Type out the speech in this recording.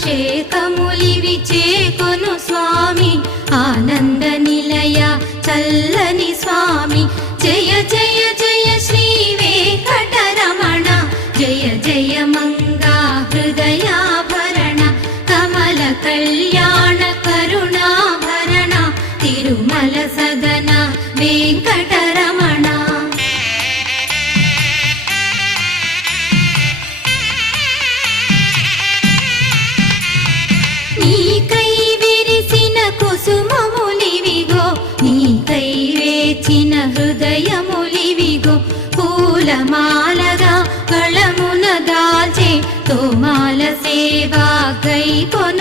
అభిషేకములివి చేకొను స్వామి ఆనంద నిలయ చల్లని స్వామి జయ జయ జయ శ్రీ వెంకటరమణ జయ జయ మంగా హృదయాభరణ కమల కళ్యాణ కరుణాభరణ తిరుమల సదన వెంకటరమణ నీకై విరిసిన కుసుమములివిగో నీకై వేచిన హృదయములివిగో పూలమాలగా కళమున దాల్చే తోమాల సేవా గైకొను